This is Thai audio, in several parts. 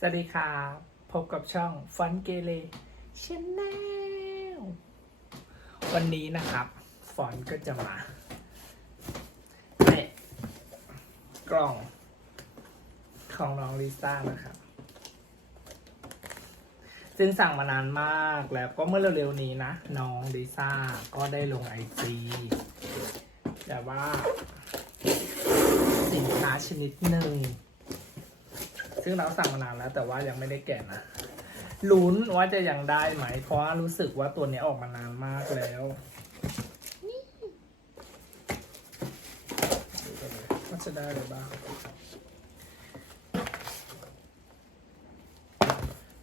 สวัสดีครับพบกับช่องฟันเกเลชแนลวันนี้นะครับฟอนก็จะมาแกะกล่อง ของน้องลิซ่านะครับ ซึ่งสั่งมานานมากแล้วก็เมื่อเร็วๆนี้นะ น้องลิซ่าก็ได้ลงไอจีแต่ว่า สินค้าชนิดหนึ่ง ซึ่งเราสั่งมานานแล้ว แต่ว่ายังไม่ได้แกะนะลุ้นว่าจะยังได้ไหม เพราะว่ารู้สึกว่าตัวนี้ออกมานานมากแล้วนี่มันเลยว่าจะได้อะไรบ้าง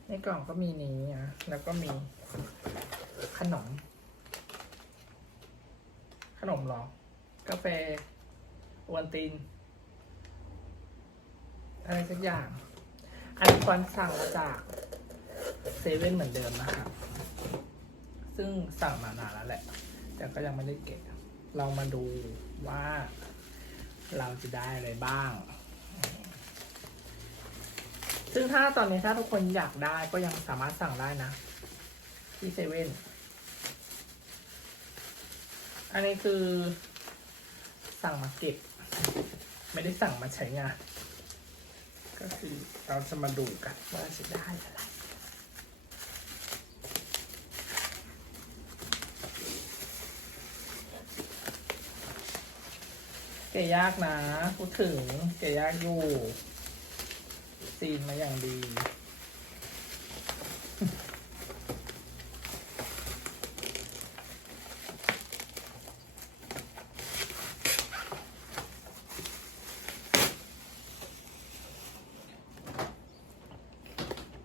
ในกล่องก็มีนี้นะแล้วก็มีขนม ขนมหรอ กาแฟอวันตินอะไรสักอย่าง อันนี้ฟอนสั่งมาจากเซเว่นเหมือนเดิมนะครับซึ่งสั่งมานานแล้วแหละ แต่ก็ยังไม่ได้เก็บเรามาดูว่า เราจะได้อะไรบ้าง ซึ่งถ้าตอนนี้ถ้าทุกคนอยากได้ก็ยังสามารถสั่งได้นะ ที่เซเว่นอันนี้คือสั่งมาเก็บ ไม่ได้สั่งมาใช้งาน ก็คือเราจะมาดูกันว่าจะได้อะไรเกยากนะ พูดถึงเกยากอยู่ซีนมาอย่างดี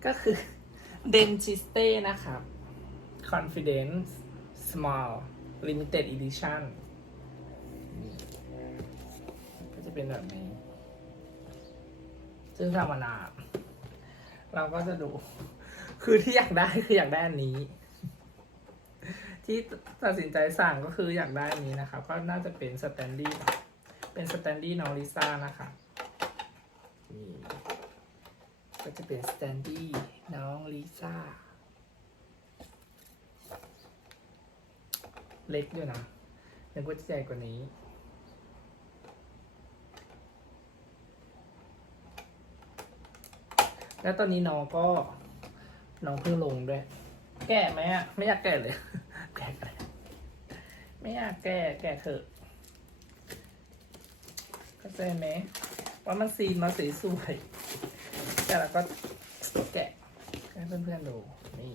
ก็คือ Dentiste นะครับ Confidence Small Limited Edition ก็จะเป็นแบบนี้ ซึ่งธรรมดาเราก็จะดู คือที่อยากได้คืออยากได้อันนี้ ที่ตัดสินใจสั่งก็คืออยากได้อันนี้นะครับ ก็น่าจะเป็นสแตนดี้เป็นสแตนดี้น้องลิซ่านะคะนี่ ก็จะเป็นสแตนดี้น้องลิซ่า เล็กด้วยนะนึกว่าจะใหญ่กว่านี้ แล้วตอนนี้น้องก็ น้องเพิ่งลงด้วย แก่ไหมอะ ไม่อยากแก่เลย แก่ไม่อยากแก่แก่เถอะเข้าใจไหมว่ามันซีนมาสวยๆ แต่เราก็แกะให้เพื่อนๆดู นี่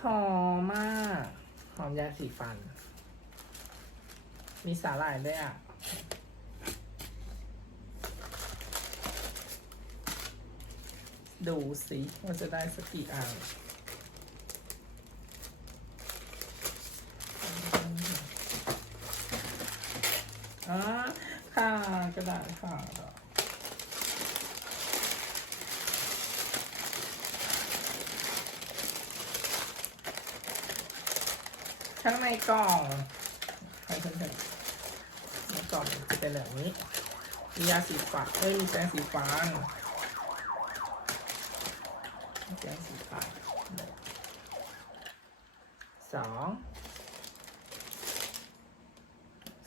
หอมมาก หอมยาสีฟัน มีสาหร่ายด้วยอะดูสิว่าจะได้สักกี่อันอ่าค่ะกระด ข้างในกล่องให้เพื่อนๆในกล่องจะเป็นแบบนี้มียาสีฟันเอ้ยมีแปรงสีฟันแปรงสีฟันสอง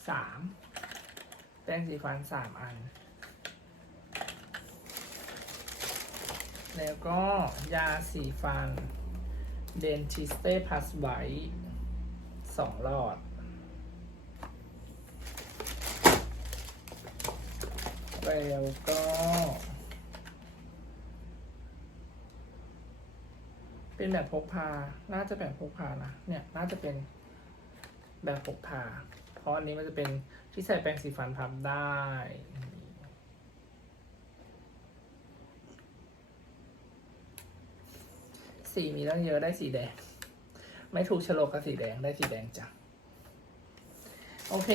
สามแปรงสีฟันสามอัน แล้วก็ยาสีฟัน Dentiste Plus White สองหลอด แล้วก็ เป็นแบบพกพา น่าจะแบบพกพานะ เนี่ย น่าจะเป็นแบบพกพา เพราะอันนี้มันจะเป็นที่ใส่แปรงสีฟันพับได้ สีมีตั้งเยอะได้สีแดง ไม่ถูกฉลกกับสีแดงได้สีแดงจ้ะ โอเค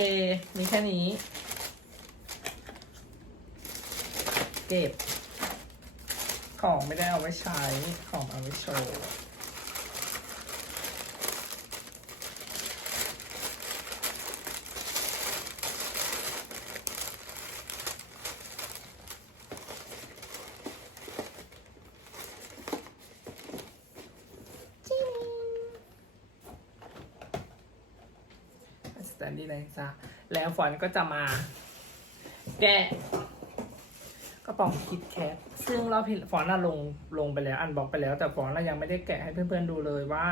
มีแค่นี้ เก็บ ของไม่ได้เอาไว้ใช้ ของเอาไว้โชว์ นดี้นะจ๊ะแล้วฟอนก็จะมาแกะกระป๋องคิดแคทซึ่งเราผิดฟอนต์น่ะลงลงไปแล้ว อันบอกไปแล้ว แต่ฟอนต์น่ะยังไม่ได้แกะให้เพื่อนๆดูเลยว่า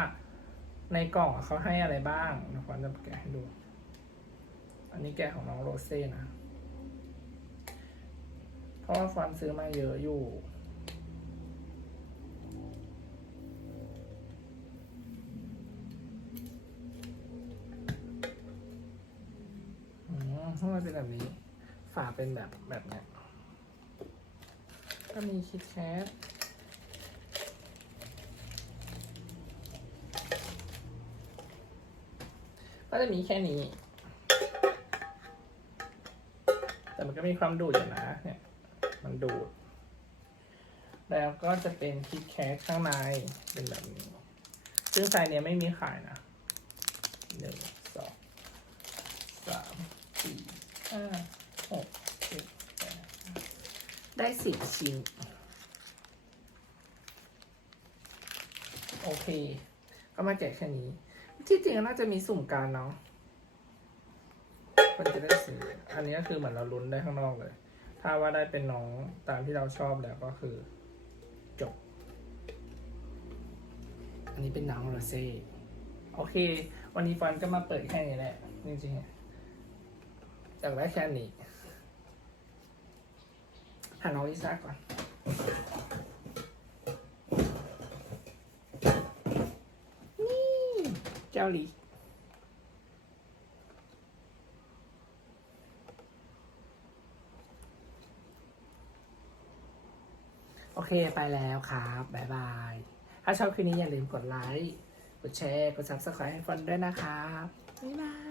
ในกล่องเขาให้อะไรบ้างฟอนต์จะแกะให้ดู อันนี้แกะของน้องโรเซ่นะ เพราะว่าฟอนต์ซื้อมาเยอะอยู่ ทำไมเป็นแบบนี้ ฝาเป็นแบบแบบเนี้ยก็มีคิดแคทก็จะมีแค่นี้ แต่มันก็มีความดูดอยู่นะ เนี่ย มันดูด แล้วก็จะเป็นคิดแคทข้างใน เป็นแบบนี้ ซึ่งไซส์เนี้ยไม่มีขายนะหนึ่งสองสาม สี่ห้าหกเจ็ดแปดได้สิบชิ้น โอเค ก็มาแจกแค่นี้ ที่จริงน่าจะมีสุ่มการเนาะมันจะได้ซื้ออันนี้ก็คือเหมือนเราลุ้นได้ข้างนอกเลย ถ้าว่าได้เป็นน้องตามที่เราชอบแล้วก็คือ จบ อันนี้เป็นน้องโรเซ่ โอเค วันนี้ฟอนก็มาเปิดแค่นี้แหละ จริงๆ อยากได้แค่นี้หาน้องลิซ่าก่อนนี่เจ้าลีโอเคไปแล้วครับบ๊ายบาย ถ้าชอบคลิปนี้อย่าลืมกดไลค์ กดแชร์ กด subscribe ให้ฟอนด้วยนะครับบ๊ายบาย